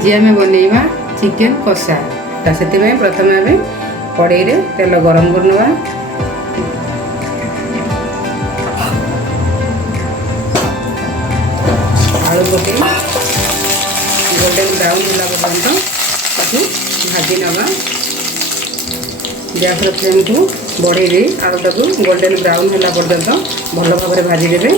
आज आम बनइबा चिकेन कषा तो से प्रथम आम कड़ाई रे तेल गरम करनवा आलू पकई गोल्डन ब्राउन होला पर्यंत भाजी नवा गैस फ्लेम को बढ़े आलूटा को गोल्डन ब्राउन होला पर्यंत भल भाव भाजीदे।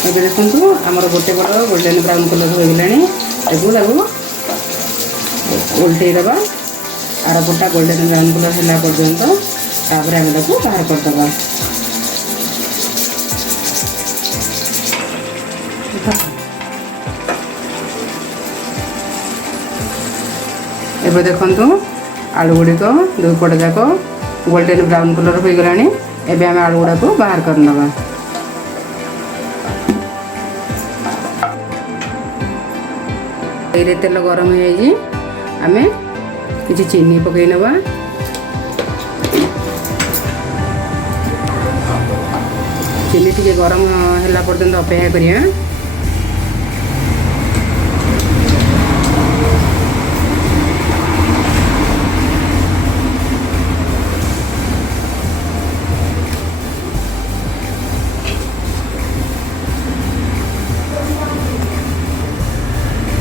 ये देखो आमर गोटे पट गोल्डन ब्राउन कलर हो गला उल्टे दबा आर पटा गोल्डन ब्राउन कलर है पर्यंत तापर आम बाहर करदे। एबे देखंतु आलू गुड़िक दुई पट जाक गोल्डन ब्राउन कलर हो गला। एबे आम आलू गुड़ा को बाहर करनवा। तेल गरम हो आम कि चीनी पकई नवा चीनी टी गरम है पर्यंत अपेक्षा करिया।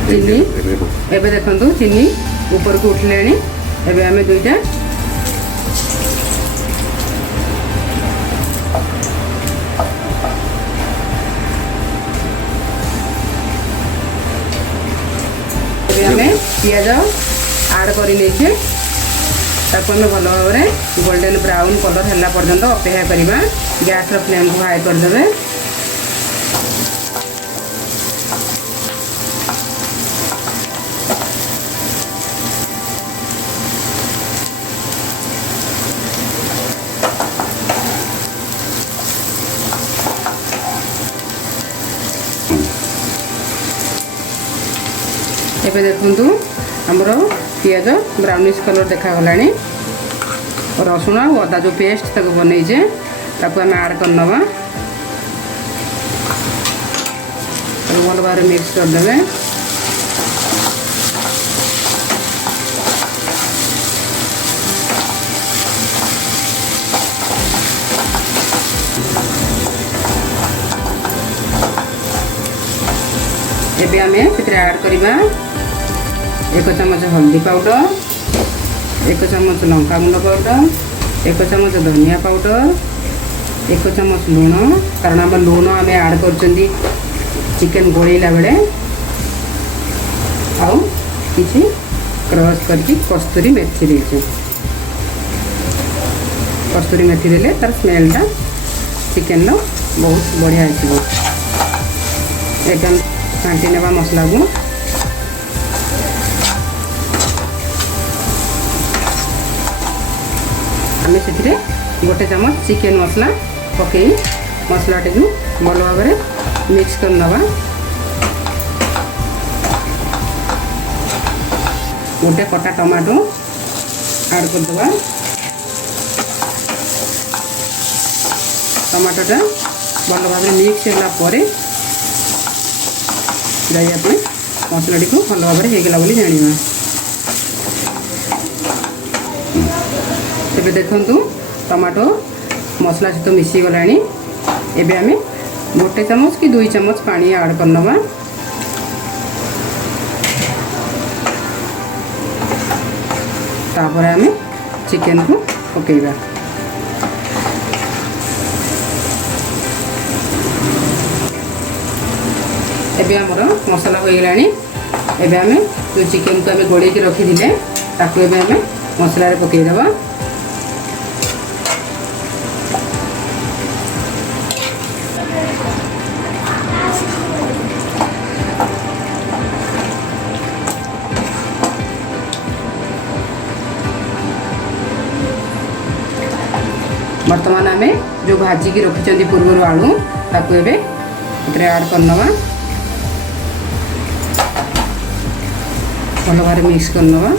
चीनी एबे देखंतु चीनी ऊपर को उठले एबे आमे दुईटा एबे आमे पियाज ऐड करि लेछे ताको भल भाव गोल्डन ब्राउन कलर है पर्यंत अपेक्षा करवा। गैस फ्लेम को हाई करदे। एबे देखंतु हमरो पियाज ब्राउनिश कलर देखा गलानी। रसुण और अदा जो पेस्ट ताको बनइजे ताको हम ऐड करनवा भल भाव मिक्स करदे। एबे आमे सेतिर ऐड करबा 1 चम्मच हल्दी पाउडर, 1 चम्मच लंका गुंड पाउडर, 1 चम्मच धनिया पाउडर, 1 चम्मच लुण कारण आम लुण आम ऐड कर चिकेन गोलेला बेले आउ किसी क्रश करके कस्तूरी मेथी देचे। कस्तूरी मेथी देले तार स्मेलटा चिकेन लो बहुत बढ़िया आसीबो। एकदम घाटी नेबा मसला को आम से गोटे चम्मच चिकेन मसला पकई मसला टी भल भाव मिक्स कर नवा। गोटे कटा टमाटो ऐड करदे। टमाटोटा भल भाव मिक्स है जाई अपने मसला टी को भल भाव होगला जाना। एबे देखंतु टमाटो मसला सहित मिसी गला। एबे आमे गोटे चम्मच कि 2 चम्मच पानी ऐड करनवा। तापर आमे चिकेन को पकेइबा। एबे हमर मसला हो गला। एबे आमे जो चिकेन को आमे गोले के रखी दिले ताको एबे आमे मसला रे पकेइ देबा। वर्तमान आम जो भाजी की रखी पूर्व आलू ताको एबे ऐड करनवा। भल भाव मिक्स करनवा।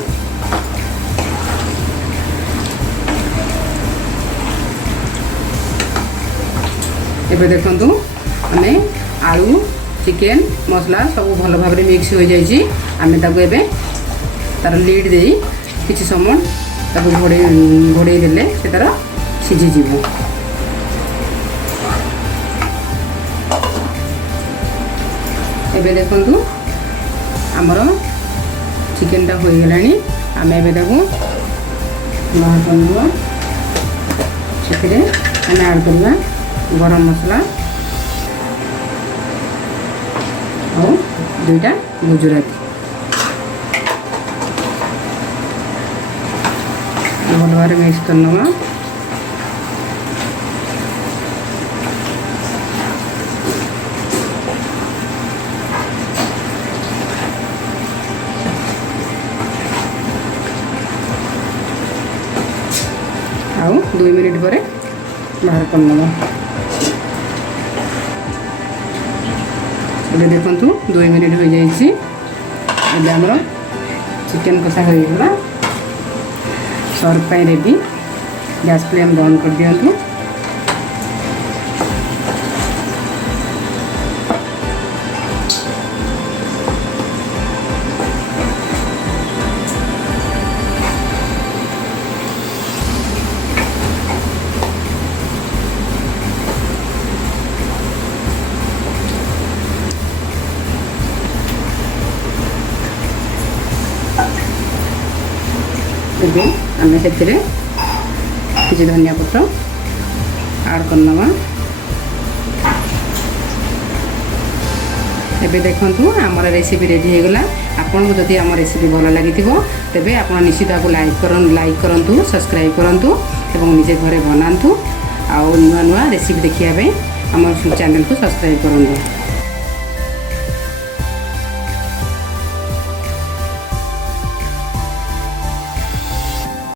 एबे देखंतु आमे आलू चिकेन मसला सब भल भाव मिक्स हो जाइए आम तार लिड दे किसी समय घोड़े देले से तार सीझीज एबे देखंतु आमर चिकेनटा हो गलानी आम एबे ताकू बाहर करवा से ऐड करवा गरम मसला और 2टा गुजराती भल भाव मिक्स कर नवा आउ 2 मिनिट पर बाहर कर नवा ये देखु 2 मिनिट हो जाइए आमर चिकेन कषा हो गला सर्व पाई रेडी गैस फ्लेम बंद कर दिंतु ଏବେ ଆମେ ସେଥିରେ କିଛି ଧନିଆ ପତ୍ର ଆଡ଼ କରିନେବା ଏବେ ଦେଖନ୍ତୁ ଆମର ରେସିପି ରେଡ଼ି ହେଇଗଲା ଆପଣଙ୍କୁ ଯଦି ଆମ ରେସିପି ଭଲ ଲାଗିଥିବ ତେବେ ଆପଣ ନିଶ୍ଚିତ ତାକୁ ଲାଇକ୍ କରନ୍ତୁ ସବସ୍କ୍ରାଇବ୍ କରନ୍ତୁ ଏବଂ ନିଜେ ଘରେ ବନାନ୍ତୁ ଆଉ ନୂଆ ନୂଆ ରେସିପି ଦେଖିବା ପାଇଁ ଆମ ଚ୍ୟାନେଲକୁ ସବସ୍କ୍ରାଇବ୍ କରନ୍ତୁ।